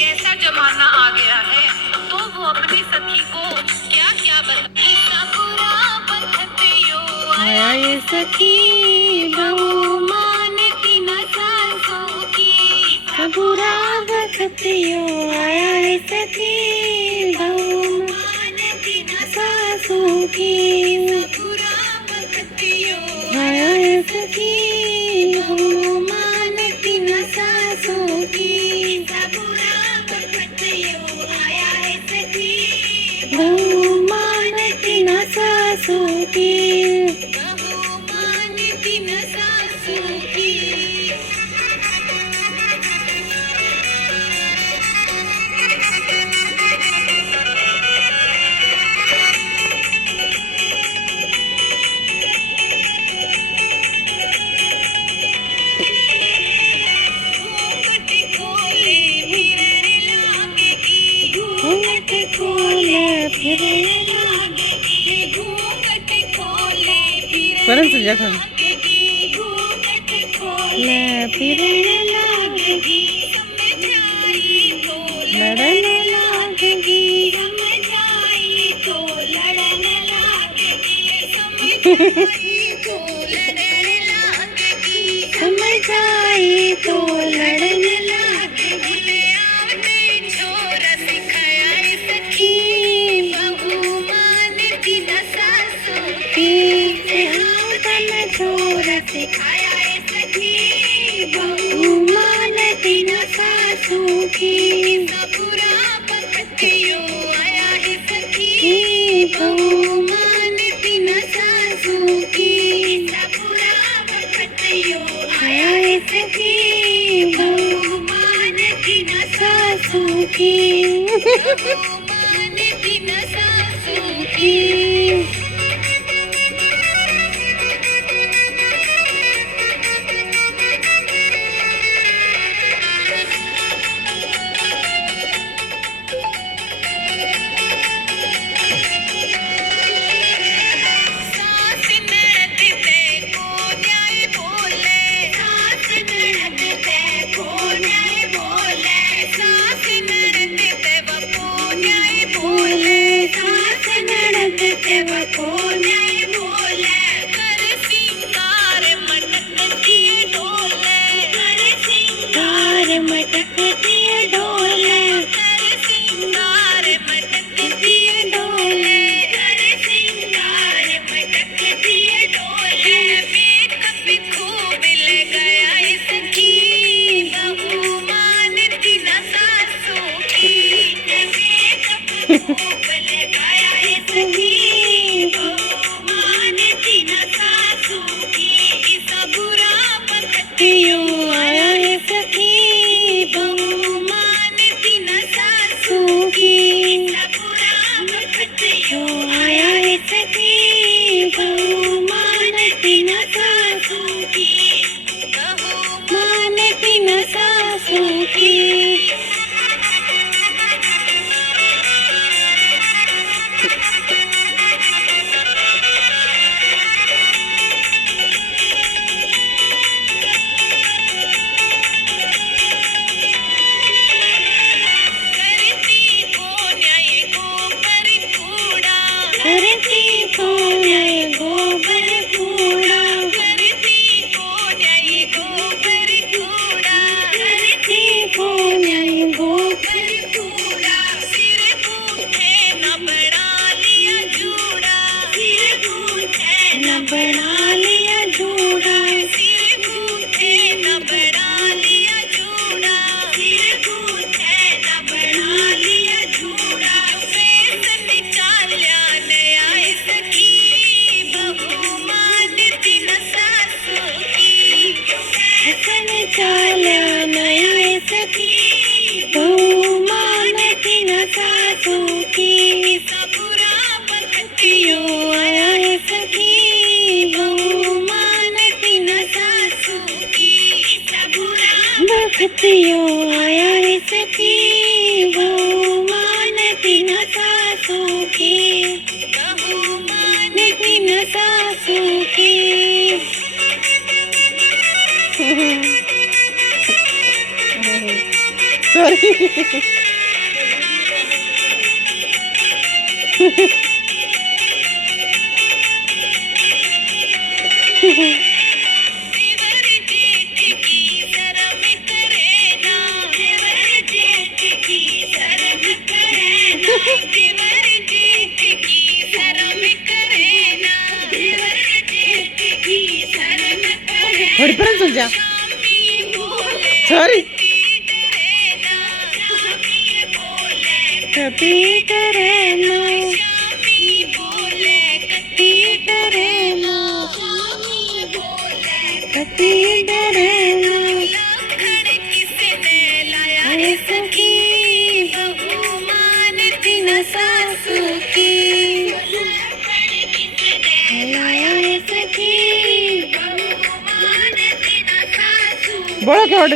कैसा जमाना आ गया है, तो वो अपनी सखी को क्या क्या बताती। आया ये सखी बहू मानती न सासों की, बुरा वक्त यो आया ये सखी बहू मानती न सासों की, बुरा वक्त यो आया ये सखी बहू मानती न सासों की, बुरा वक्त यो आया ये सखी बहू मानती न सासों की। परम से जखन ले फिरने लागेगी, लड़ने लागेगी, समझाई तो लड़ने लागेगी, समझाई तो लड़ने लागेगी। आपने छोर सिखाया सखी बहू मानती न सासों की, छोर सिखाया सखी बहू मानती न सासों की, बुरा वक्त यो आया है सखी बहू मानती न सासों की, बुरा वक्त यो आया है सखी बहू मानती न सासों की, बहू मानती न सासों की। यो आया है सखी बहू मानती न सासों की, बहू मानती न सासों की। सॉरी। देवर जेठ की शर्म करे ना, देवर जेठ की शर्म करे ना, देवर जेठ की शर्म करे ना, देवर जेठ की शर्म करे ना। बड़ी सुन जा। शामी बोले सॉरी। करे ना, शामी बोले कभी करे ना, शामी बोले कती करे ना, शामी बोले कभी करे ना। लखन किसने लाया रे सखी, बहू मानती न सासू की। लखन किसने लाया रे सखी, बहू मानती न सासू बोलो क्या